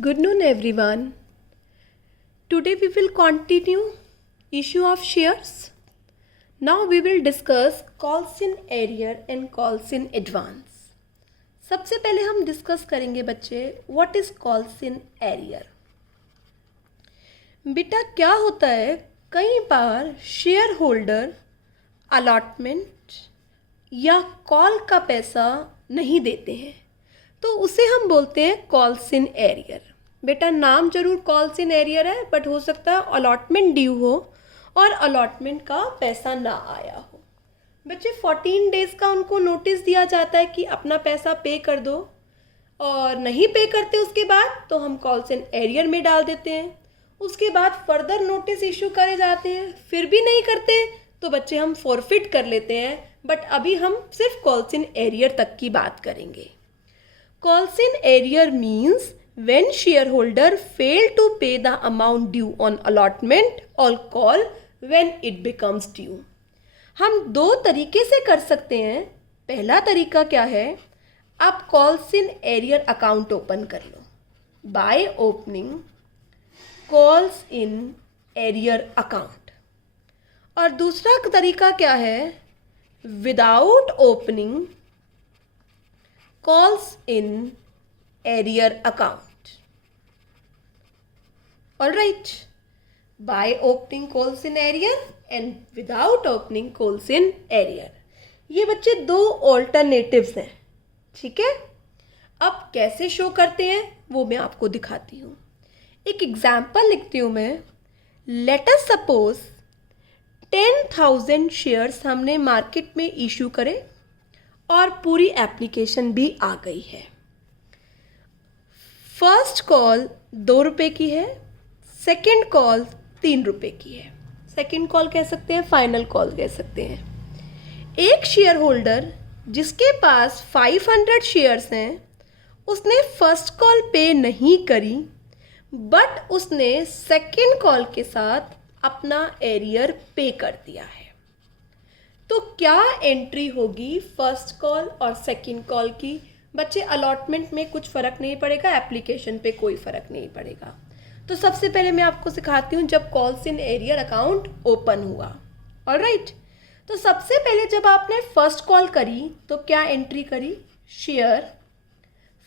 Good noon everyone. Today we will continue issue of shares. Now we will discuss calls in arrear and calls in advance. सबसे पहले हम discuss करेंगे बच्चे what is calls in arrear. बेटा क्या होता है, कई बार शेयर होल्डर अलॉटमेंट या कॉल का पैसा नहीं देते हैं तो उसे हम बोलते हैं कॉल्स इन एरियर। बेटा नाम जरूर कॉल्स इन एरियर है बट हो सकता है अलॉटमेंट ड्यू हो और अलॉटमेंट का पैसा ना आया हो। बच्चे 14 डेज़ का उनको नोटिस दिया जाता है कि अपना पैसा पे कर दो, और नहीं पे करते उसके बाद तो हम कॉल्स इन एरियर में डाल देते हैं। उसके बाद फर्दर नोटिस इशू करे जाते हैं, फिर भी नहीं करते तो बच्चे हम फॉरफिट कर लेते हैं। बट अभी हम सिर्फ कॉल्स इन एरियर तक की बात करेंगे। Calls in arrear means when shareholder fail to pay the amount due on allotment or call when it becomes due। हम दो तरीके से कर सकते हैं। पहला तरीका क्या है, आप calls in arrear account open कर लो by opening calls in arrear account, और दूसरा तरीका क्या है, without opening calls in arrear account। All right, by opening calls in arrear and without opening calls in arrear। ये बच्चे दो ऑल्टरनेटिव्स हैं, ठीक है। अब कैसे शो करते हैं वो मैं आपको दिखाती हूँ। एक एग्जाम्पल लिखती हूँ मैं। लेट अस सपोज 10,000 शेयर्स हमने मार्केट में इशू करे और पूरी एप्लीकेशन भी आ गई है। फर्स्ट कॉल 2 रुपये की है, सेकंड कॉल 3 रुपये की है। सेकंड कॉल कह सकते हैं, फाइनल कॉल कह सकते हैं। एक शेयर होल्डर जिसके पास 500 शेयर्स हैं उसने फर्स्ट कॉल पे नहीं करी, बट उसने सेकंड कॉल के साथ अपना एरियर पे कर दिया है। तो क्या एंट्री होगी फर्स्ट कॉल और सेकंड कॉल की? बच्चे अलॉटमेंट में कुछ फ़र्क नहीं पड़ेगा, एप्लीकेशन पे कोई फ़र्क नहीं पड़ेगा। तो सबसे पहले मैं आपको सिखाती हूँ जब calls in arrear account open हुआ। ऑलराइट, तो सबसे पहले जब आपने फर्स्ट कॉल करी तो क्या एंट्री करी, share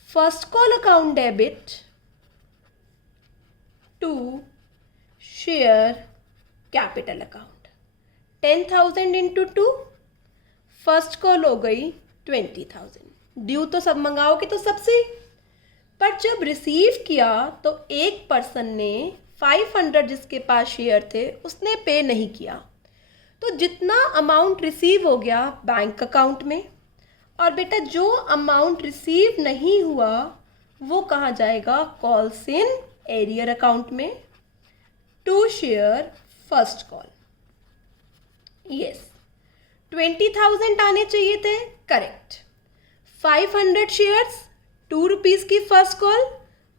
first call account debit to share capital account. 10,000 into 2, first call हो गई 20,000। ड्यू तो सब मंगाओगे तो सबसे, पर जब रिसीव किया तो एक पर्सन ने 500 जिसके पास शेयर थे उसने पे नहीं किया, तो जितना अमाउंट रिसीव हो गया बैंक अकाउंट में, और बेटा जो अमाउंट रिसीव नहीं हुआ वो कहाँ जाएगा, कॉल्स इन एरियर अकाउंट में to share first call. Yes, 20,000 आने चाहिए थे, करेक्ट। 500 शेयर्स, 2 रुपीज़ की फर्स्ट कॉल,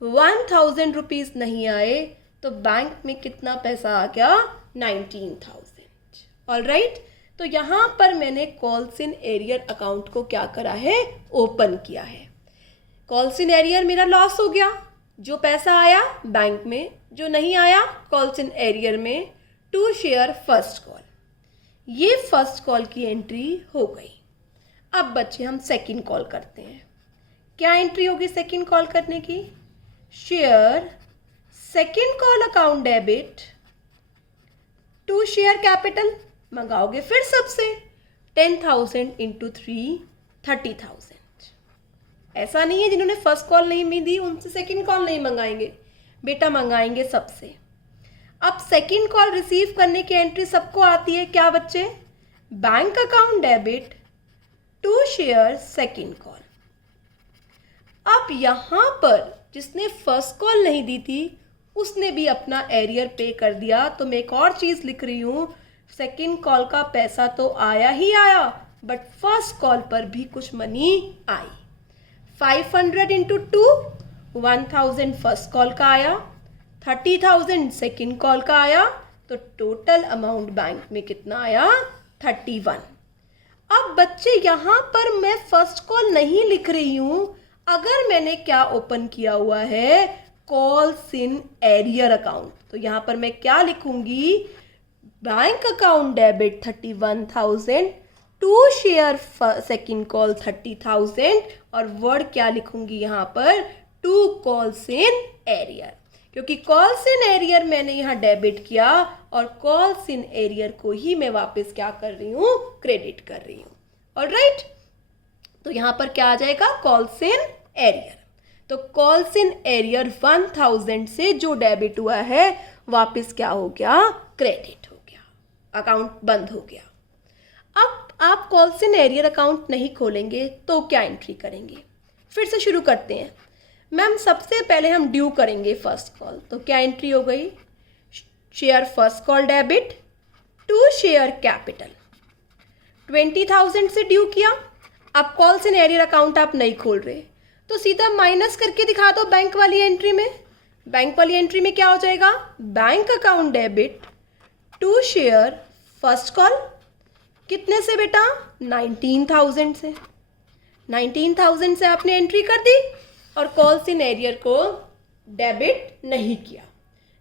1,000 रुपीज़ नहीं आए तो बैंक में कितना पैसा आ गया, 19,000। ऑलराइट, तो यहाँ पर मैंने कॉल्स इन एरियर अकाउंट को क्या करा है, ओपन किया है। कॉल्स इन एरियर मेरा लॉस हो गया, जो पैसा आया बैंक में, जो नहीं आया कॉल्स इन एरियर में टू शेयर फर्स्ट कॉल। ये फर्स्ट कॉल की एंट्री हो गई। अब बच्चे हम सेकंड कॉल करते हैं। क्या एंट्री होगी सेकंड कॉल करने की, share second call account debit to share capital. मंगाओगे फिर सबसे 10,000 इंटू 3, 30,000। ऐसा नहीं है जिन्होंने फर्स्ट कॉल नहीं दी उनसे सेकंड कॉल नहीं मंगाएंगे, बेटा मंगाएंगे सबसे। अब सेकंड कॉल रिसीव करने की एंट्री सबको आती है, क्या बच्चे, bank account debit to share second call. अब यहाँ पर जिसने फर्स्ट कॉल नहीं दी थी उसने भी अपना एरियर पे कर दिया, तो मैं एक और चीज़ लिख रही हूँ, सेकंड कॉल का पैसा तो आया ही आया बट फर्स्ट कॉल पर भी कुछ money I. 500 into 2, 1,000 first call का आया, 30,000 सेकेंड कॉल का आया, तो टोटल अमाउंट बैंक में कितना आया, 31। अब बच्चे यहाँ पर मैं फर्स्ट कॉल नहीं लिख रही हूँ, अगर मैंने क्या ओपन किया हुआ है, कॉल्स इन एरियर अकाउंट। तो यहाँ पर मैं क्या लिखूंगी, bank account debit 31,000, to share second call 30,000, और वर्ड क्या लिखूंगी यहाँ पर, टू कॉल्स इन एरियर, क्योंकि कॉल्स इन एरियर मैंने यहाँ डेबिट किया और कॉल्स इन एरियर को ही मैं वापस क्या कर रही हूँ, क्रेडिट कर रही हूँ। ऑलराइट, तो यहाँ पर क्या आ जाएगा, कॉल्स इन एरियर। तो कॉल्स इन एरियर 1000 से जो डेबिट हुआ है वापस क्या हो गया, क्रेडिट हो गया, अकाउंट बंद हो गया। अब आप कॉल्स इन एरियर अकाउंट नहीं खोलेंगे तो क्या एंट्री करेंगे, फिर से शुरू करते हैं। मैम सबसे पहले हम ड्यू करेंगे फर्स्ट कॉल, तो क्या एंट्री हो गई, share first call debit to share capital, 20,000 से ड्यू किया। अब कॉल्स इन एरियर अकाउंट आप नहीं खोल रहे तो सीधा माइनस करके दिखा दो बैंक वाली एंट्री में। बैंक वाली एंट्री में क्या हो जाएगा, bank account debit to share first call, कितने से बेटा, 19,000 से। 19,000 से आपने एंट्री कर दी और कॉल्स इन एरियर को डेबिट नहीं किया।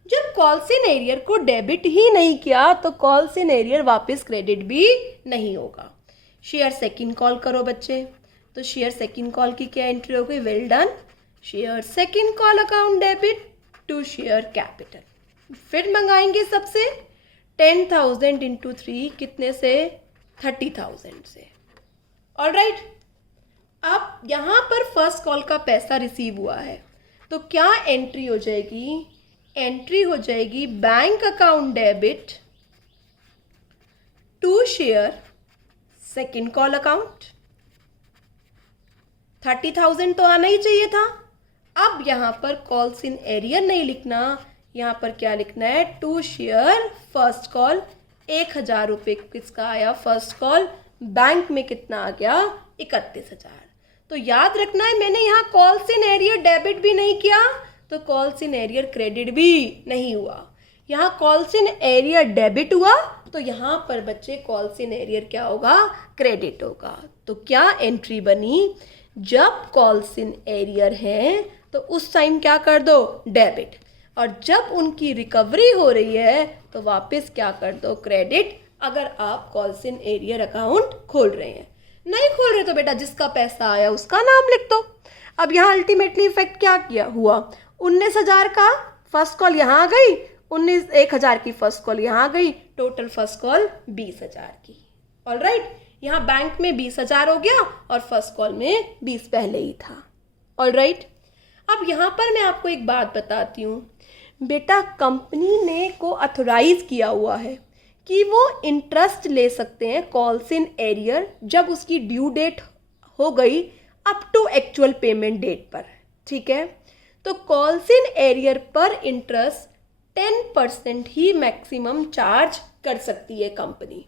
जब कॉल्स इन एरियर को डेबिट ही नहीं किया तो कॉल्स इन एरियर वापस क्रेडिट भी नहीं होगा। शेयर सेकंड कॉल करो बच्चे, तो शेयर सेकंड कॉल की क्या एंट्री हो गई, well done, share second call account debit to share capital. फिर मंगाएंगे सबसे 10,000 इंटू 3, कितने से, 30,000 से। ऑलराइट, अब यहाँ पर फर्स्ट कॉल का पैसा रिसीव हुआ है तो क्या एंट्री हो जाएगी, एंट्री हो जाएगी bank account debit to share second call account. 30,000 तो आना ही चाहिए था। अब यहाँ पर कॉल्स इन एरियर नहीं लिखना, यहाँ पर क्या लिखना है, टू शेयर फर्स्ट कॉल। 1,000 रुपये किसका आया, फर्स्ट कॉल, बैंक में कितना आ गया, 31,000। तो याद रखना है मैंने यहाँ कॉल्स इन एरियर डेबिट भी नहीं किया तो कॉल्स इन एरियर क्रेडिट भी नहीं हुआ। यहाँ कॉल्स इन एरियर डेबिट हुआ तो यहाँ पर बच्चे कॉल्स इन एरियर क्या होगा, क्रेडिट होगा। तो क्या एंट्री बनी, जब कॉल्स इन एरियर हैं तो उस टाइम क्या कर दो, डेबिट, और जब उनकी रिकवरी हो रही है तो वापस क्या कर दो, क्रेडिट, अगर आप कॉल्स इन एरियर अकाउंट खोल रहे हैं। नहीं खोल रहे तो बेटा जिसका पैसा आया उसका नाम लिख दो। अब यहाँ अल्टीमेटली इफेक्ट क्या किया हुआ, 19,000 का फर्स्ट कॉल यहाँ आ गई, 1,000 की फर्स्ट कॉल यहाँ आ गई, टोटल फर्स्ट कॉल 20,000 की। ऑलराइट, यहाँ बैंक में 20,000 हो गया और फर्स्ट कॉल में 20 पहले ही था। ऑलराइट, अब यहाँ पर मैं आपको एक बात बताती हूँ बेटा, कंपनी ने को अथोराइज किया हुआ है कि वो इंटरेस्ट ले सकते हैं कॉल्स इन एरियर जब उसकी ड्यू डेट हो गई up to actual payment date पर। ठीक है, तो कॉल्स इन एरियर पर इंटरेस्ट 10% ही मैक्सिमम चार्ज कर सकती है कंपनी।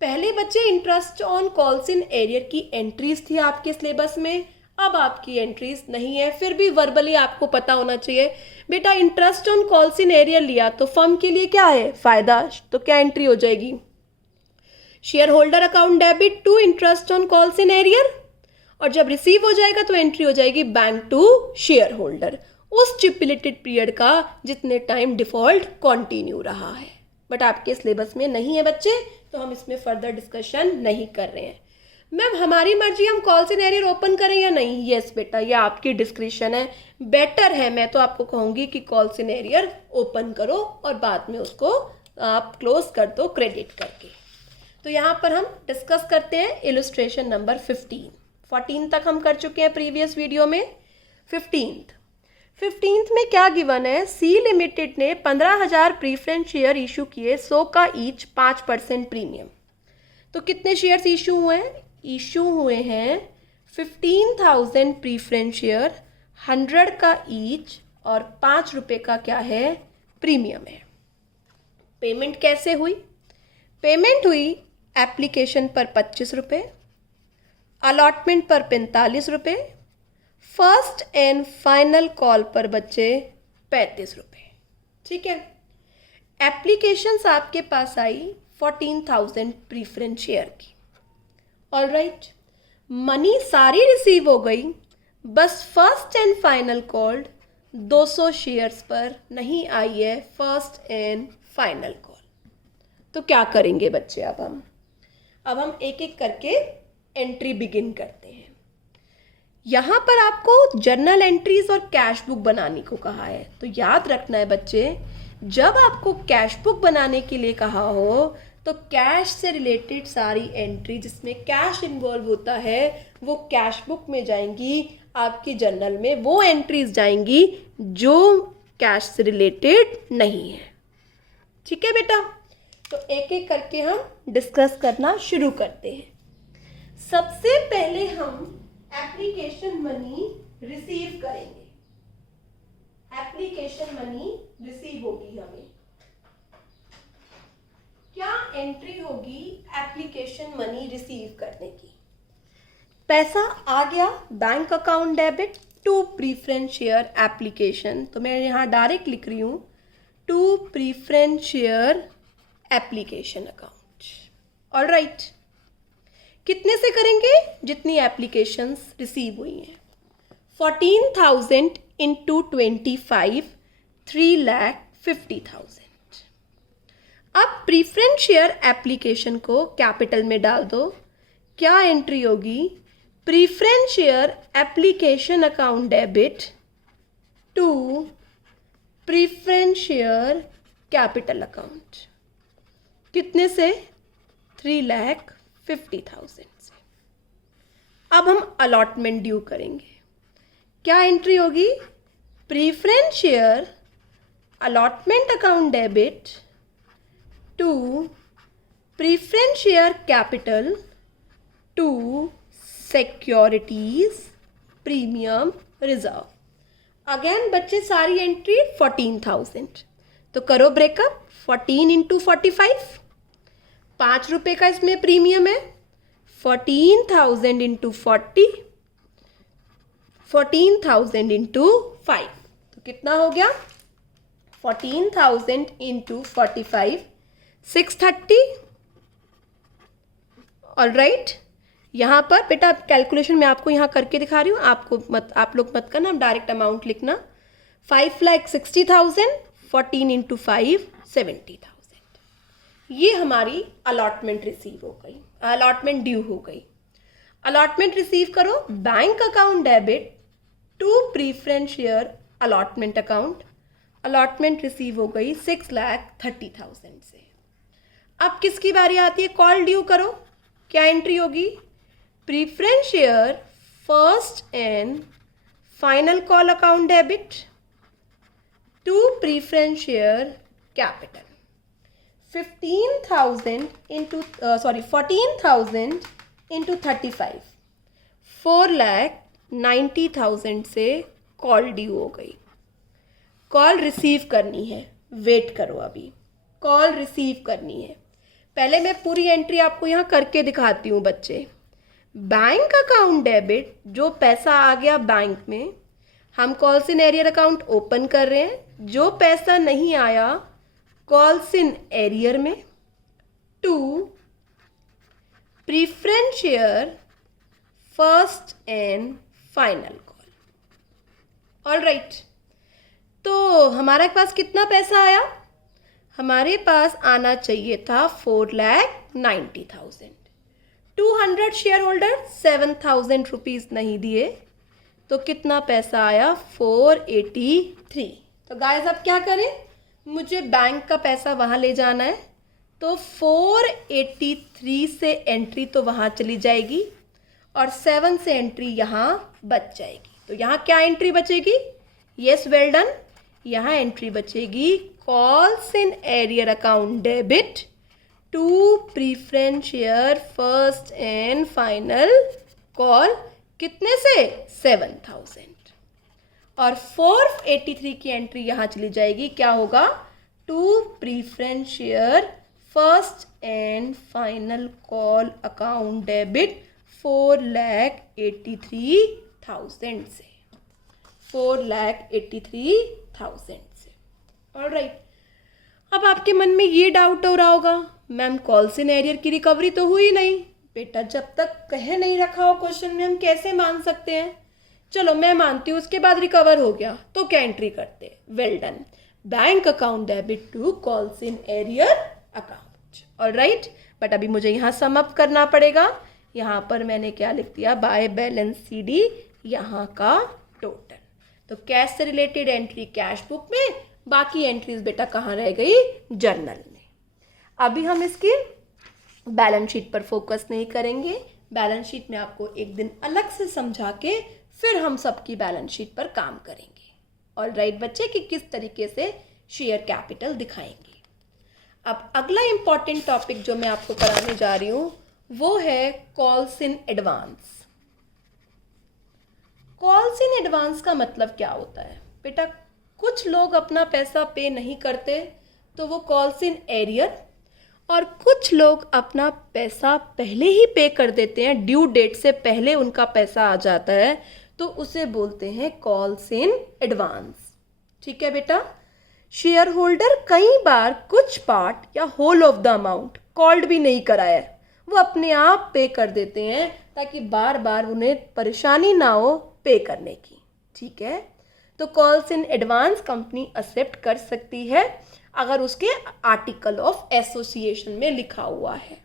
पहले बच्चे interest on calls in arrear की एंट्रीज थी आपके सिलेबस में, अब आपकी एंट्रीज नहीं है। फिर भी वर्बली आपको पता होना चाहिए बेटा, interest on calls in arrear लिया तो फर्म के लिए क्या है, फायदा। तो क्या एंट्री हो जाएगी, share holder account debit to interest on calls in arrear, और जब रिसीव हो जाएगा तो एंट्री हो जाएगी बैंक टू शेयर होल्डर, उस स्टिपुलेटेड पीरियड का जितने टाइम डिफॉल्ट कंटिन्यू रहा है। बट आपके सिलेबस में नहीं है बच्चे, तो हम इसमें फर्दर डिस्कशन नहीं कर रहे हैं। मैम हमारी मर्जी, हम कॉल्स इन एरियर ओपन करें या नहीं, यस बेटा ये आपकी डिस्क्रिप्शन है। बेटर है, मैं तो आपको कहूँगी कि कॉल्स इन एरियर ओपन करो और बाद में उसको आप क्लोज कर दो क्रेडिट करके। तो यहाँ पर हम डिस्कस करते हैं इलस्ट्रेशन नंबर 15। 14 तक हम कर चुके हैं प्रीवियस वीडियो में। 15th में क्या गिवन है, सी लिमिटेड ने 15,000 प्रीफरेंस शेयर इशू किए, 100 का ईच 5% प्रीमियम। तो कितने शेयर्स इशू हुए हैं, इशू हुए हैं 15,000 प्रीफरेंस शेयर, 100 का ईच और 5 रुपये का क्या है, प्रीमियम है। पेमेंट कैसे हुई, पेमेंट हुई एप्लीकेशन पर 25 रुपये, अलॉटमेंट पर 45 रुपये, फर्स्ट एंड फाइनल कॉल पर बच्चे 35 रुपये। ठीक है, एप्लीकेशंस आपके पास आई 14,000 प्रीफरेंस शेयर की। ऑलराइट, मनी सारी रिसीव हो गई, बस first and final called 200 shares पर नहीं आई है फर्स्ट एंड फाइनल कॉल। तो क्या करेंगे बच्चे, अब हम एक एक करके एंट्री बिगिन करते हैं। यहाँ पर आपको जर्नल एंट्रीज और कैश बुक बनाने को कहा है। तो याद रखना है बच्चे, जब आपको कैश बुक बनाने के लिए कहा हो तो कैश से रिलेटेड सारी एंट्री जिसमें कैश इन्वॉल्व होता है वो कैश बुक में जाएंगी, आपकी जर्नल में वो एंट्रीज जाएंगी जो कैश से रिलेटेड नहीं है। ठीक है बेटा, तो एक एक करके हम डिस्कस करना शुरू करते हैं। सबसे पहले हम एप्लीकेशन मनी रिसीव करेंगे। एप्लीकेशन मनी रिसीव होगी हमें। क्या एंट्री होगी एप्लीकेशन मनी रिसीव करने की? पैसा आ गया bank account debit to preference share application. तो मैं यहाँ डायरेक्ट लिख रही हूँ to preference share application account. Alright, कितने से करेंगे? जितनी एप्लीकेशंस रिसीव हुई हैं। 14,000 इंटू 25, 3,50,000। अब प्रीफरेंस शेयर एप्लीकेशन को कैपिटल में डाल दो। क्या एंट्री होगी? Preference share application account debit to preference share capital account. कितने से? 3,50,000 से। अब हम अलॉटमेंट ड्यू करेंगे। क्या एंट्री होगी? Preference share allotment account debit to preference share capital to securities premium reserve. Again बच्चे सारी एंट्री 14,000। तो करो ब्रेकअप। 14 इंटू 45, 5 रुपये का इसमें प्रीमियम है। 14,000 इंटू 40, 14,000 इंटू 5। तो कितना हो गया? 14,000 इंटू 45, 630। ऑलराइट, यहाँ पर बेटा कैलकुलेशन मैं आपको यहाँ करके दिखा रही हूँ, आप लोग मत करना, डायरेक्ट अमाउंट लिखना। 5,60,000, 14 इंटू 5, 70,000। ये हमारी अलॉटमेंट रिसीव हो गई, अलॉटमेंट ड्यू हो गई। अलॉटमेंट रिसीव करो bank account debit to preference share allotment account. Allotment receive हो गई 6,30,000 से। अब किसकी बारी आती है? कॉल ड्यू करो। क्या एंट्री होगी? Preference share first and final call account debit to preference share capital. 14,000 into 35, 4,90,000 से कॉल ड्यू हो गई। कॉल रिसीव करनी है, वेट करो, अभी कॉल रिसीव करनी है। पहले मैं पूरी एंट्री आपको यहाँ करके दिखाती हूँ बच्चे। बैंक अकाउंट डेबिट, जो पैसा आ गया बैंक में, हम calls in arrear account open कर रहे हैं। जो पैसा नहीं आया कॉल्स इन एरियर में to preference share first and final call. Alright, तो हमारे पास कितना पैसा आया? हमारे पास आना चाहिए था 4,90,000। 200 शेयर होल्डर 7,000 रुपीज़ नहीं दिए, तो कितना पैसा आया? 483। तो गाइस अब क्या करें? मुझे बैंक का पैसा वहाँ ले जाना है, तो 483 से एंट्री तो वहाँ चली जाएगी और 7 से एंट्री यहाँ बच जाएगी। तो यहाँ क्या एंट्री बचेगी? Yes, well done. यहाँ एंट्री बचेगी calls in arrear account debit to preference share first and final call. कितने से? 7,000। और 483 की एंट्री यहाँ चली जाएगी। क्या होगा? To preference share first and final call account debit 4,83,000 से। 4,83,000 से। ऑलराइट, अब आपके मन में ये डाउट हो रहा होगा, मैम कॉल्स इन एरियर की रिकवरी तो हुई नहीं। बेटा जब तक कह नहीं रखा हो क्वेश्चन में हम कैसे मान सकते हैं? चलो मैं मानती हूँ उसके बाद रिकवर हो गया, तो क्या एंट्री करते? Well done, bank account debit to calls in arrear account. Alright, but अभी मुझे यहाँ सम अप करना पड़ेगा। यहाँ पर मैंने क्या लिख दिया? बाय बैलेंस CD, यहाँ का टोटल। तो कैश से रिलेटेड एंट्री कैश बुक में, बाकी एंट्रीज बेटा कहाँ रह गई? जर्नल में। अभी हम इसकी बैलेंस शीट पर फोकस नहीं करेंगे, बैलेंस शीट में आपको एक दिन अलग से समझा के फिर हम सबकी बैलेंस शीट पर काम करेंगे। ऑलराइट बच्चे, कि किस तरीके से शेयर कैपिटल दिखाएंगे। अब अगला इंपॉर्टेंट टॉपिक जो मैं आपको कराने जा रही हूँ वो है calls in advance. Calls in advance का मतलब क्या होता है बेटा? कुछ लोग अपना पैसा पे नहीं करते तो वो कॉल्स इन एरियर, और कुछ लोग अपना पैसा पहले ही पे कर देते हैं, ड्यू डेट से पहले उनका पैसा आ जाता है, तो उसे बोलते हैं कॉल्स इन एडवांस। ठीक है बेटा, शेयर होल्डर कई बार कुछ पार्ट या whole of the amount called भी नहीं कराया, वो अपने आप पे कर देते हैं ताकि बार बार उन्हें परेशानी ना हो पे करने की। ठीक है, तो calls in advance company accept कर सकती है अगर उसके आर्टिकल ऑफ एसोसिएशन में लिखा हुआ है।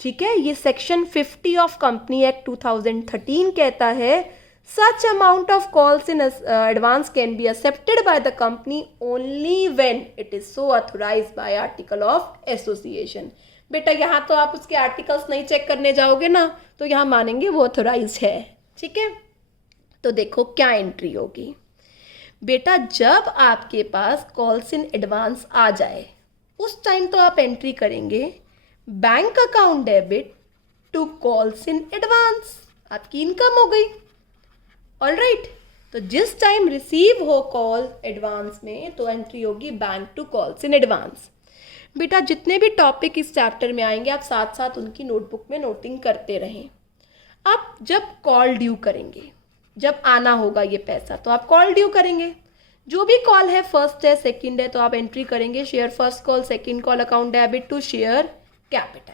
ठीक है, ये सेक्शन 50 ऑफ कंपनी एक्ट 2013 कहता है such amount of calls in advance can be accepted by the company only when it is so authorised bye article of association. बेटा यहाँ तो आप उसके आर्टिकल्स नहीं चेक करने जाओगे ना, तो यहाँ मानेंगे वो ऑथराइज है। ठीक है, तो देखो क्या एंट्री होगी बेटा। जब आपके पास कॉल्स इन एडवांस आ जाए उस टाइम तो आप एंट्री करेंगे bank account debit to calls in advance, आपकी इनकम हो गई। ऑलराइट, तो जिस टाइम रिसीव हो कॉल एडवांस में तो एंट्री होगी bank to calls in advance. बेटा जितने भी टॉपिक इस चैप्टर में आएंगे आप साथ साथ उनकी नोटबुक में नोटिंग करते रहें। आप जब कॉल ड्यू करेंगे, जब आना होगा ये पैसा, तो आप कॉल ड्यू करेंगे। जो भी कॉल है, फर्स्ट है सेकंड है, तो आप एंट्री करेंगे share first call second call account debit to share capital.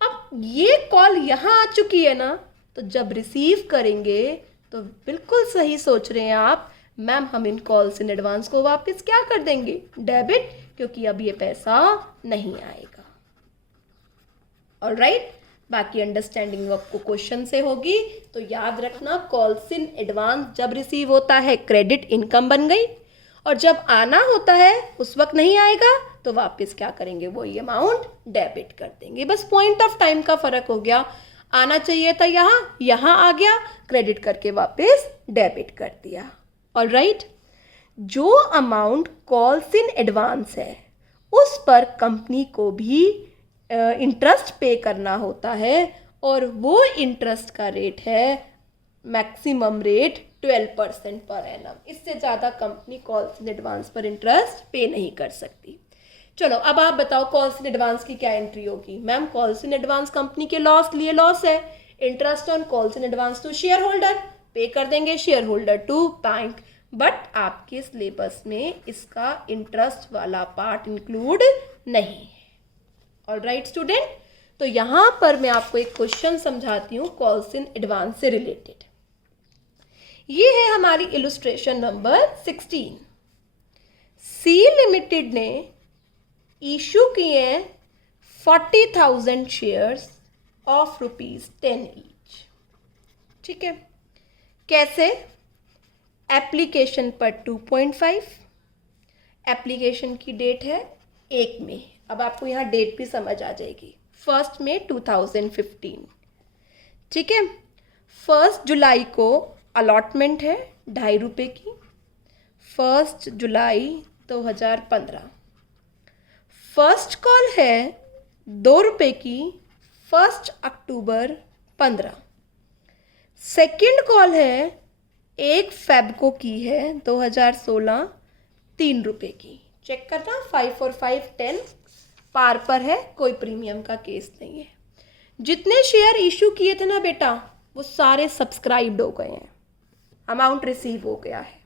अब ये कॉल यहाँ आ चुकी है ना, तो जब रिसीव करेंगे तो बिल्कुल सही सोच रहे हैं आप, मैम हम इन कॉल्स इन एडवांस को वापस क्या कर देंगे? डेबिट, क्योंकि अब ये पैसा नहीं आएगा। ऑलराइट, बाकी अंडरस्टैंडिंग आपको क्वेश्चन से होगी, तो याद रखना कॉल्स इन एडवांस जब रिसीव होता है क्रेडिट इनकम बन गई, और जब आना होता है उस वक्त नहीं आएगा तो वापस क्या करेंगे? वही अमाउंट डेबिट कर देंगे। बस पॉइंट ऑफ टाइम का फर्क हो गया, आना चाहिए था यहाँ आ गया, क्रेडिट करके वापस डेबिट कर दिया। ऑलराइट, जो अमाउंट कॉल्स इन एडवांस है उस पर कंपनी को भी इंटरेस्ट पे करना होता है, और वो इंटरेस्ट का रेट है मैक्सिमम रेट 12% पर एनम। इससे ज़्यादा कंपनी कॉल्स इन एडवांस पर इंटरेस्ट पे नहीं कर सकती। चलो अब आप बताओ कॉल्स इन एडवांस की क्या एंट्री होगी? Ma'am calls in advance company के लिए लॉस है, interest on calls in advance to share holder, pay कर देंगे share holder to bank, but आपके सिलेबस में इसका इंटरेस्ट वाला पार्ट इंक्लूड नहीं है। ऑलराइट स्टूडेंट, तो यहाँ पर मैं आपको एक क्वेश्चन समझाती हूँ कॉल्स इन एडवांस से रिलेटेड। ये है हमारी इलुस्ट्रेशन नंबर 16। सी लिमिटेड ने इशू किए हैं 40,000 शेयर्स ऑफ ₹10 ईच। ठीक है, कैसे? एप्लीकेशन पर 2.5, एप्लीकेशन की डेट है 1 मई। अब आपको यहाँ डेट भी समझ आ जाएगी, 1 मई 2015। ठीक है, 1 जुलाई को अलॉटमेंट है ₹2.5 की, 1 जुलाई 2015। फर्स्ट कॉल है ₹2 की, 1 अक्टूबर 15। सेकंड कॉल है 1 फेब को की है 2016, ₹3 की। चेक करना, 5 और 5 10 पार पर है, कोई प्रीमियम का केस नहीं है। जितने शेयर इशू किए थे ना बेटा वो सारे सब्सक्राइब्ड हो गए हैं, अमाउंट रिसीव हो गया है।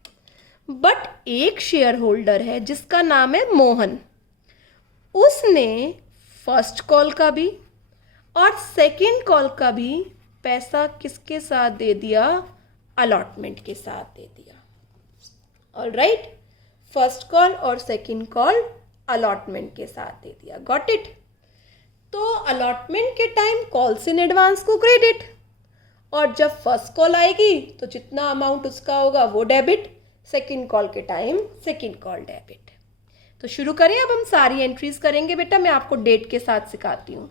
बट एक शेयर होल्डर है जिसका नाम है मोहन, उसने फर्स्ट कॉल का भी और सेकंड कॉल का भी पैसा किसके साथ दे दिया? अलॉटमेंट के साथ दे दिया। ऑलराइट, फर्स्ट कॉल और सेकंड कॉल अलॉटमेंट के साथ दे दिया। Got it. तो अलॉटमेंट के टाइम कॉल्स इन एडवांस को क्रेडिट, और जब फर्स्ट कॉल आएगी तो जितना अमाउंट उसका होगा वो डेबिट, सेकंड कॉल के टाइम सेकंड कॉल डेबिट। तो शुरू करें, अब हम सारी एंट्रीज करेंगे। बेटा मैं आपको डेट के साथ सिखाती हूँ।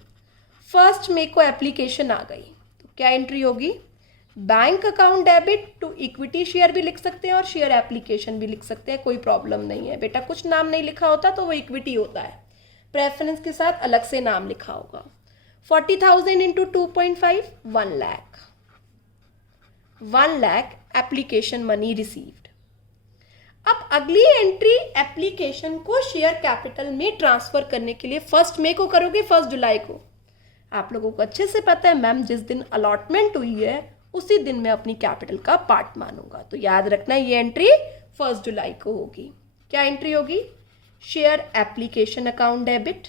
फर्स्ट मे को एप्लीकेशन आ गई, तो क्या एंट्री होगी? Bank account debit to equity share भी लिख सकते हैं और शेयर एप्लीकेशन भी लिख सकते हैं, कोई प्रॉब्लम नहीं है। बेटा कुछ नाम नहीं लिखा होता तो वो इक्विटी होता है, प्रेफरेंस के साथ अलग से नाम लिखा होगा। 40,000 into 2.5 1 lakh, 1 lakh application money received. अब अगली एंट्री एप्लीकेशन को शेयर कैपिटल में ट्रांसफर करने के लिए फर्स्ट मे को करोगे, 1 जुलाई को। आप लोगों को अच्छे से पता है मैम जिस दिन अलॉटमेंट हुई है उसी दिन मैं अपनी कैपिटल का पार्ट मानूंगा, तो याद रखना ये एंट्री 1 जुलाई को होगी। क्या एंट्री होगी? Share application account debit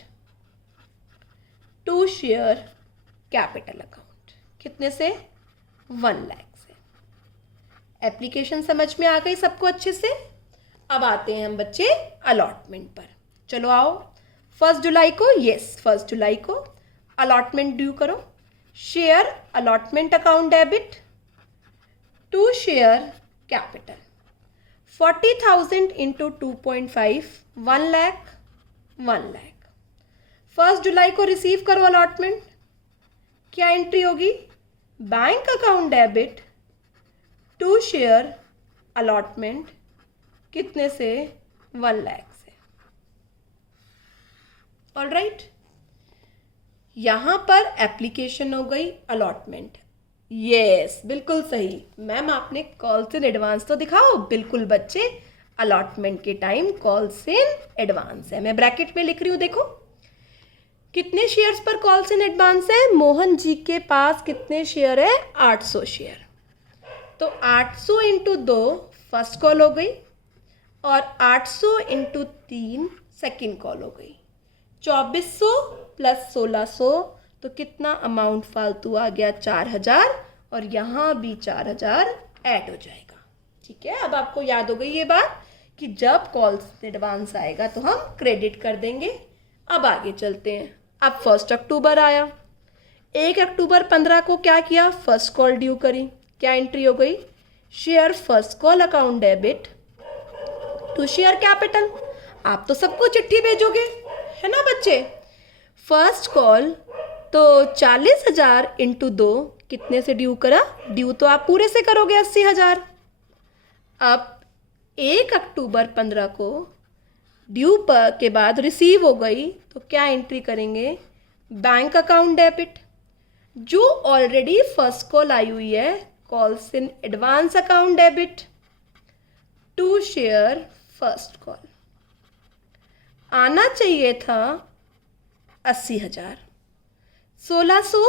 to share capital account. कितने से? 1 लाख से। एप्लीकेशन समझ में आ गई सबको अच्छे से? अब आते हैं हम बच्चे अलॉटमेंट पर। चलो आओ, 1 जुलाई को, यस 1 जुलाई को अलॉटमेंट ड्यू करो। Share allotment account debit to share capital. 40,000 into 2.5 1 lakh, 1 lakh. 1 जुलाई को रिसीव करो अलॉटमेंट। क्या एंट्री होगी? Bank account debit to share allotment. कितने से? 1 लाख से। ऑलराइट, यहां पर एप्लीकेशन हो गई अलॉटमेंट। यस बिल्कुल सही मैम, आपने कॉल्स इन एडवांस तो दिखाओ। बिल्कुल बच्चे, अलॉटमेंट के टाइम कॉल्स इन एडवांस है। मैं ब्रैकेट में लिख रही हूं, देखो कितने शेयर्स पर कॉल्स इन एडवांस है। मोहन जी के पास कितने शेयर है? 800 शेयर। तो 800 इंटू 2 फर्स्ट कॉल हो गई और 800 इंटू 3 सेकेंड कॉल हो गई। 2400 प्लस 1600, तो कितना अमाउंट फालतू आ गया? 4000, और यहाँ भी 4000 ऐड हो जाएगा। ठीक है, अब आपको याद हो गई ये बात कि जब कॉल्स एडवांस आएगा तो हम क्रेडिट कर देंगे। अब आगे चलते हैं। अब 1 अक्टूबर आया, 1 अक्टूबर 15 को क्या किया? फर्स्ट कॉल ड्यू करी। क्या एंट्री हो गई? Share first call account debit to share capital. आप तो सबको चिट्ठी भेजोगे है ना बच्चे? फर्स्ट कॉल तो 40,000 इंटू 2 कितने से ड्यू करा? ड्यू तो आप पूरे से करोगे 80,000। अब 1 अक्टूबर 15 को ड्यू पर के बाद रिसीव हो गई, तो क्या एंट्री करेंगे? Bank account debit. जो ऑलरेडी फर्स्ट कॉल आई हुई है, calls in advance account debit to share first call. आना चाहिए था 80,000, 1600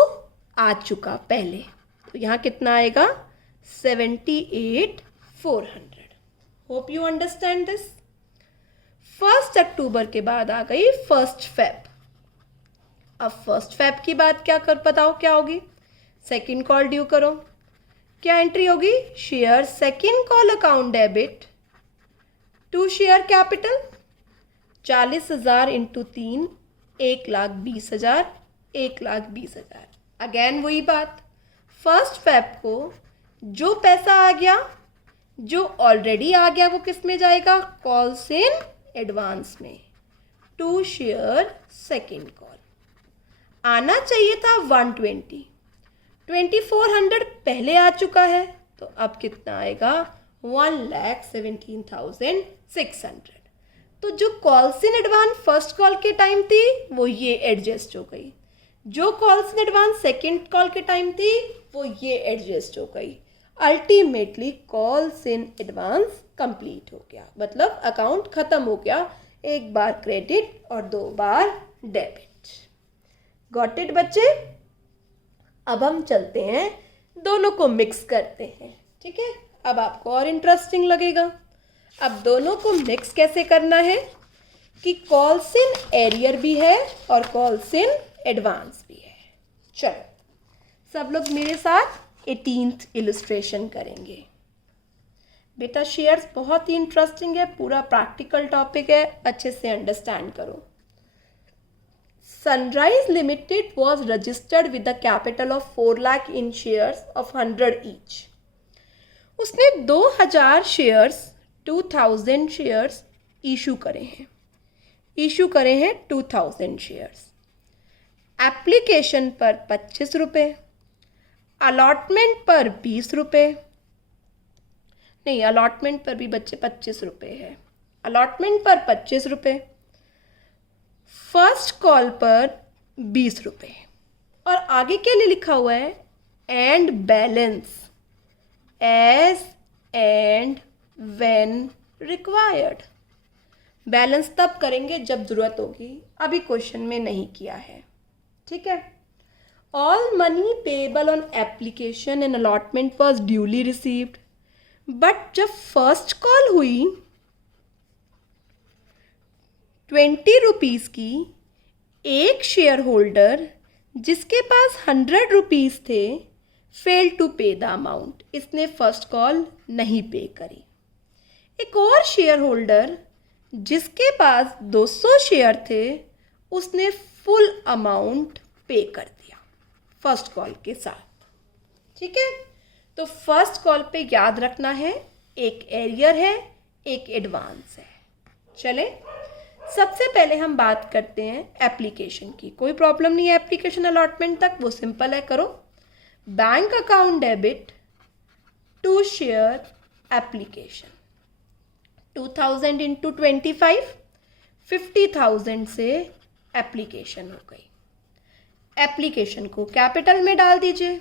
आ चुका पहले, तो यहाँ कितना आएगा? 78,400। Hope you understand this. 1 अक्टूबर के बाद आ गई 1 फेब। अब 1 फेब की बात क्या कर बताओ क्या होगी? सेकंड कॉल ड्यू करो। क्या एंट्री होगी? Share second call account debit to share capital. 40,000 into 3 1,20,000, 1,20,000। Again वही बात, 1 फेब को जो पैसा आ गया, जो ऑलरेडी आ गया, वो किस में जाएगा? कॉल्स इन एडवांस में टू शेयर सेकंड कॉल। आना चाहिए था 120, 2400 पहले आ चुका है, तो अब कितना आएगा? 1,17,600। तो जो calls in advance first call के टाइम थी वो ये एडजस्ट हो गई, जो calls in advance second call के टाइम थी वो ये एडजस्ट हो गई। Ultimately calls in advance complete हो गया, मतलब अकाउंट खत्म हो गया। एक बार क्रेडिट और 2 बार डेबिट। गॉट इट बच्चे? अब हम चलते हैं, दोनों को मिक्स करते हैं। ठीक है, अब आपको और इंटरेस्टिंग लगेगा। अब दोनों को मिक्स कैसे करना है कि कॉल्स इन एरियर भी है और कॉल्स इन एडवांस भी है। चलो सब लोग मेरे साथ 18th इलस्ट्रेशन करेंगे। बेटा शेयर्स बहुत ही इंटरेस्टिंग है, पूरा प्रैक्टिकल टॉपिक है, अच्छे से अंडरस्टैंड करो। Sunrise limited was registered with the capital of 4 lakh in shares of 100 each. उसने 2000 शेयर्स 2000 शेयर्स इशू करे हैं 2000 शेयर्स। एप्लीकेशन पर 25 रुपये, अलॉटमेंट पर 20 रुपये, नहीं अलॉटमेंट पर भी बच्चे 25 रुपये है, अलॉटमेंट पर 25 रुपये, फर्स्ट कॉल पर 20 रुपये, और आगे के लिए लिखा हुआ है and balance as and when required. Balance तब करेंगे जब जरूरत होगी, अभी क्वेश्चन में नहीं किया है, ठीक है। All money payable on application and allotment was duly received, but जब फर्स्ट कॉल हुई 20 रुपीज़ की, एक शेयर होल्डर जिसके पास 100 रुपीज़ थे फेल टू पे द अमाउंट, इसने फर्स्ट कॉल नहीं पे करी। एक और शेयर होल्डर जिसके पास 200 शेयर थे उसने फुल अमाउंट पे कर दिया फर्स्ट कॉल के साथ, ठीक है। तो फर्स्ट कॉल पे याद रखना है एक एरियर है, एक एडवांस है। चले सबसे पहले हम बात करते हैं एप्लीकेशन की। कोई प्रॉब्लम नहीं है एप्लीकेशन अलॉटमेंट तक, वो सिंपल है, करो। Bank account debit to share application, 2000 into 25, 50,000 से एप्लीकेशन हो गई। एप्लीकेशन को कैपिटल में डाल दीजिए,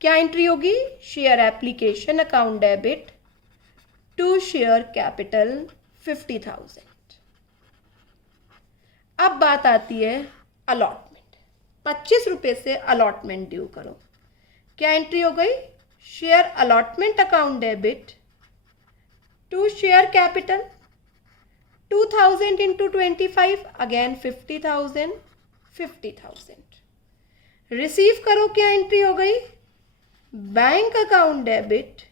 क्या एंट्री होगी? Share application account debit to share capital 50,000। अब बात आती है अलॉटमेंट, 25 रुपये से अलॉटमेंट ड्यू करो, क्या एंट्री हो गई? Share allotment account debit to share capital 2000 into 25, again 50,000, 50,000। Receive करो, क्या एंट्री हो गई? Bank account debit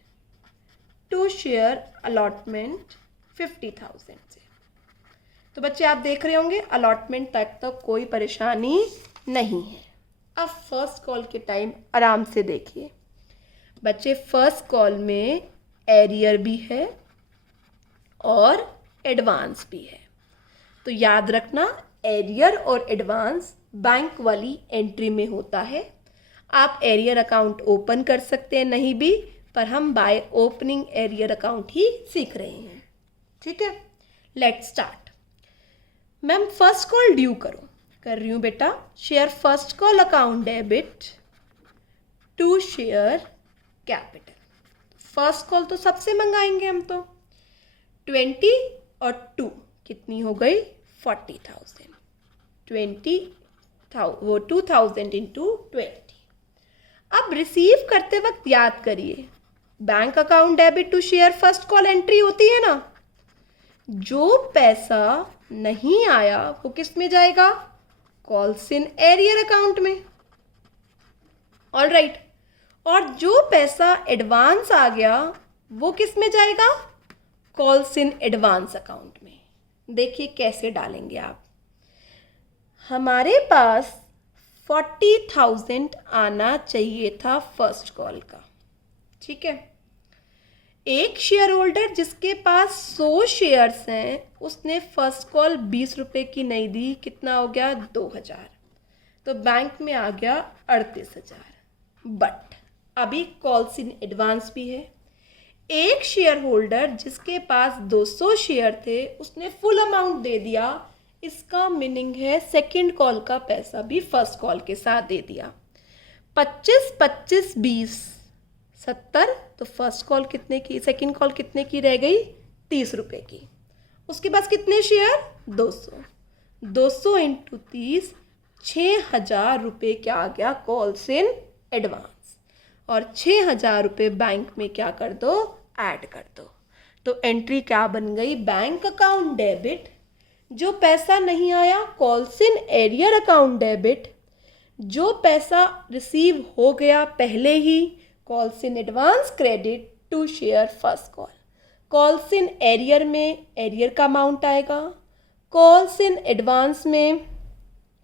to share allotment 50,000 से। तो बच्चे आप देख रहे होंगे अलॉटमेंट तक तो कोई परेशानी नहीं है। अब फर्स्ट कॉल के टाइम आराम से देखिए बच्चे, फर्स्ट कॉल में एरियर भी है और एडवांस भी है, तो याद रखना एरियर और एडवांस बैंक वाली एंट्री में होता है। आप एरियर अकाउंट ओपन कर सकते हैं, नहीं भी, पर हम बाय ओपनिंग एरियर अकाउंट ही सीख रहे हैं, ठीक है। Let's start. Ma'am first call due करो, कर रही हूँ बेटा। Share first call account debit to share capital. First call तो सबसे मंगाएंगे हम, तो 20 और 2 कितनी हो गई? 40,000। 2000 इंटू 20। अब रिसीव करते वक्त याद करिए bank account debit to share first call entry होती है ना, जो पैसा नहीं आया वो किस में जाएगा? कॉल्स इन एरियर अकाउंट में, ऑल राइट। और जो पैसा एडवांस आ गया वो किस में जाएगा? कॉल्स इन एडवांस अकाउंट में। देखिए कैसे डालेंगे आप। हमारे पास 40,000 आना चाहिए था फर्स्ट कॉल का, ठीक है। एक शेयर होल्डर जिसके पास 100 शेयर्स हैं उसने फर्स्ट कॉल 20 रुपये की नहीं दी, कितना हो गया? 2,000। तो बैंक में आ गया 38,000। बट अभी कॉल्स इन एडवांस भी है। एक शेयर होल्डर जिसके पास 200 शेयर थे उसने फुल अमाउंट दे दिया, इसका मीनिंग है सेकंड कॉल का पैसा भी फर्स्ट कॉल के साथ दे दिया। 25, 25, 20, 70। तो फर्स्ट कॉल कितने की, सेकंड कॉल कितने की रह गई? 30 रुपये की। उसके पास कितने शेयर? 200। 200 इंटू 30, 6,000 रुपये क्या आ गया? Calls in advance. और 6,000 रुपये बैंक में क्या कर दो? ऐड कर दो। तो एंट्री क्या बन गई? बैंक अकाउंट डेबिट, जो पैसा नहीं आया calls in arrear account debit, जो पैसा रिसीव हो गया पहले ही calls in advance credit to share first call. Calls in arrear में एरियर का अमाउंट आएगा, कॉल्स इन एडवांस में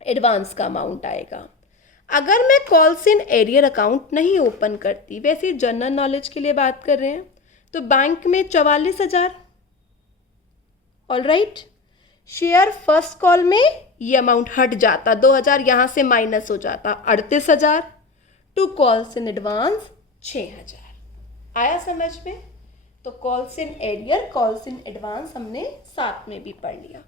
एडवांस का अमाउंट आएगा। अगर मैं कॉल्स इन एरियर अकाउंट नहीं ओपन करती, वैसे जनरल नॉलेज के लिए बात कर रहे हैं, तो बैंक में 44,000। All right, share first call में ये अमाउंट हट जाता, 2,000 यहाँ से माइनस हो जाता, 38,000। To calls in advance 6,000। आया समझ में? तो calls in arrear, calls in advance हमने साथ में भी पढ़ लिया।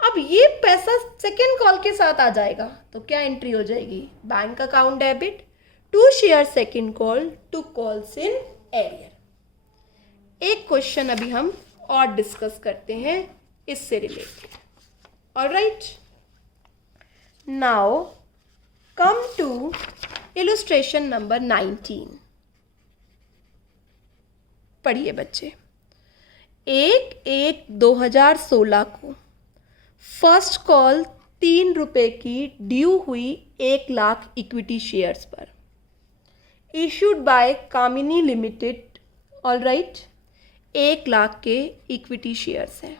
अब ये पैसा सेकेंड कॉल के साथ आ जाएगा तो क्या एंट्री हो जाएगी? Bank account debit to share second call to calls in arrear. एक क्वेश्चन अभी हम और डिस्कस करते हैं इससे related. Alright, now come to illustration number 19। पढ़िए बच्चे। 1/1/2016 को फर्स्ट कॉल 3 रुपए की ड्यू हुई 1 लाख इक्विटी शेयर्स पर, issued by Kamini limited. All right, 1 lakh के इक्विटी शेयर्स हैं।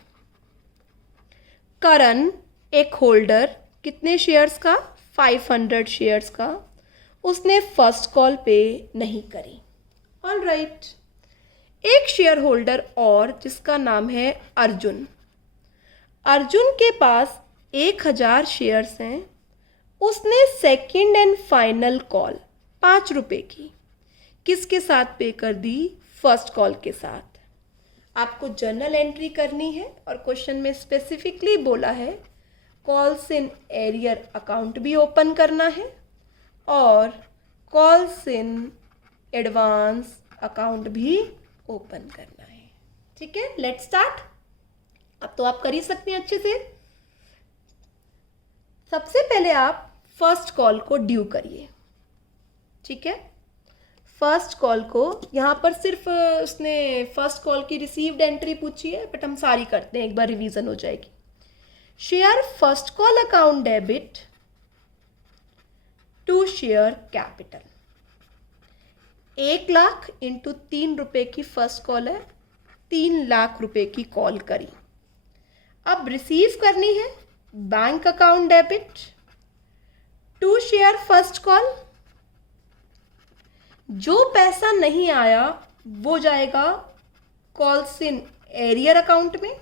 करण एक होल्डर, कितने शेयर्स का? 500 शेयर्स का। उसने फर्स्ट कॉल पे नहीं करी। ऑल राइट, एक शेयर होल्डर और जिसका नाम है अर्जुन। अर्जुन के पास 1,000 शेयर्स हैं। उसने सेकंड एंड फाइनल कॉल 5 रुपए की किसके साथ पे कर दी? फर्स्ट कॉल के साथ। आपको जर्नल एंट्री करनी है और क्वेश्चन में स्पेसिफिकली बोला है कॉल्स इन एरियर अकाउंट भी ओपन करना है और कॉल्स इन एडवांस अकाउंट भी ओपन करना है। ठीक है, लेट्स स्टार्ट। अब तो आप कर ही सकते हैं अच्छे से। सबसे पहले आप फर्स्ट कॉल को ड्यू करिए। ठीक है, फर्स्ट कॉल को यहाँ पर सिर्फ उसने फर्स्ट कॉल की रिसीव्ड एंट्री पूछी है, बट हम सारी करते हैं, एक बार रिवीजन हो जाएगी। Share first call account debit to share capital. 1 lakh into 3 रुपए की फर्स्ट कॉल है, 3 लाख रुपए की कॉल करी। अब रिसीव करनी है bank account debit to share first call. जो पैसा नहीं आया वो जाएगा कॉल्स इन एरियर अकाउंट में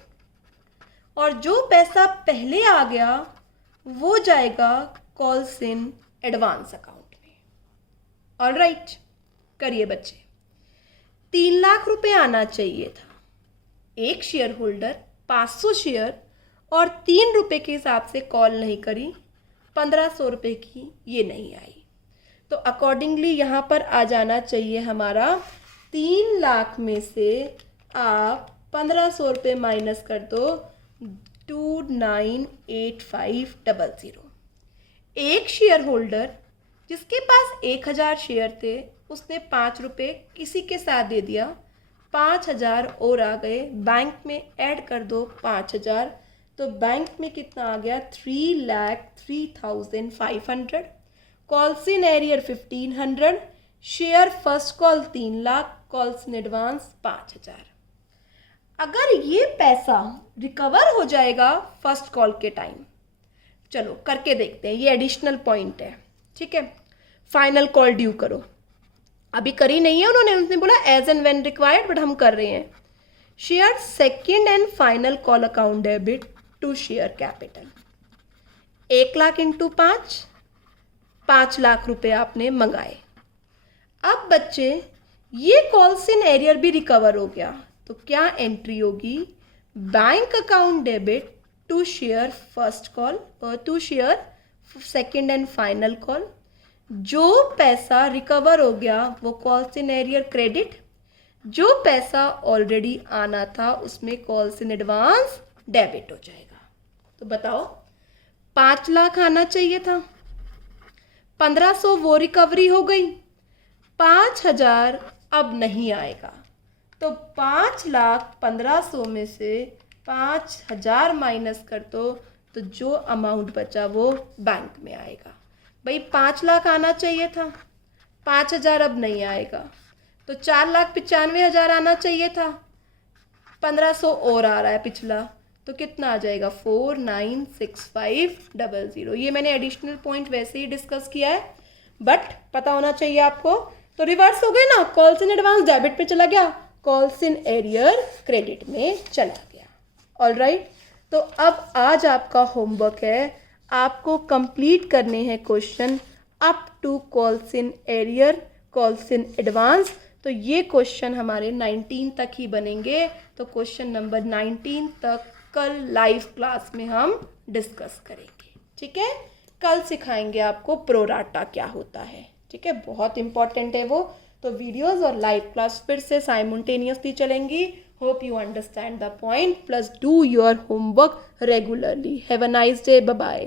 और जो पैसा पहले आ गया वो जाएगा कॉल्स इन एडवांस अकाउंट में। ऑल राइट, करिए बच्चे। 3 लाख रुपए आना चाहिए था। एक शेयर होल्डर 500 शेयर और 3 रुपए के हिसाब से कॉल नहीं करी, 1500 रुपए की ये नहीं आई, तो अकॉर्डिंगली यहाँ पर आ जाना चाहिए हमारा 3 लाख में से आप 1500 रुपये माइनस कर दो, 298500। एक शेयर होल्डर जिसके पास 1000 शेयर थे उसने 5 रुपये किसी के साथ दे दिया, 5000 और आ गए, बैंक में ऐड कर दो 5000, तो बैंक में कितना आ गया? 3,03,500। Calls in arrear 1500, share first call 3 lakh, calls in advance 5000। अगर ये पैसा रिकवर हो जाएगा फर्स्ट कॉल के टाइम, चलो करके देखते हैं, ये एडिशनल पॉइंट है। ठीक है, फाइनल कॉल ड्यू करो। अभी करी नहीं है उन्होंने बोला as and when required, but हम कर रहे हैं। Share second and final call account debit to share capital. 1 lakh into 5 lakh रुपए आपने मंगाए। अब बच्चे ये कॉल्स इन एरियर भी रिकवर हो गया, तो क्या एंट्री होगी? Bank account debit to share first call और to share second and final call. जो पैसा रिकवर हो गया वो कॉल्स इन एरियर क्रेडिट, जो पैसा ऑलरेडी आना था उसमें कॉल्स इन एडवांस डेबिट हो जाएगा। तो बताओ, 5 लाख आना चाहिए था, 1500 वो रिकवरी हो गई, 5000 अब नहीं आएगा, तो 5,15,000 में से 5000 माइनस कर दो, तो जो अमाउंट बचा वो बैंक में आएगा। भाई 5 लाख आना चाहिए था, 5000 अब नहीं आएगा, तो 4,95,000 आना चाहिए था, 1500 और आ रहा है पिछला, तो कितना आ जाएगा 496500। ये मैंने एडिशनल पॉइंट वैसे ही डिस्कस किया है, बट पता होना चाहिए आपको। तो रिवर्स हो गए ना, कॉल्स इन एडवांस डेबिट पे चला गया, कॉल्स इन एरियर क्रेडिट में चला गया। ऑल राइट, तो अब आज आपका होमवर्क है, आपको कंप्लीट करने हैं question up to calls in arrear, calls in advance. तो ये क्वेश्चन हमारे 19 तक ही बनेंगे, तो क्वेश्चन नंबर 19 तक कल लाइव क्लास में हम डिस्कस करेंगे। ठीक है, कल सिखाएंगे आपको प्रोराटा क्या होता है। ठीक है, बहुत इंपॉर्टेंट है वो। तो वीडियोस और लाइव क्लास फिर से साइमल्टेनियसली चलेंगी। Hope you understand the point, plus do your homework regularly. Have a nice day, bye bye.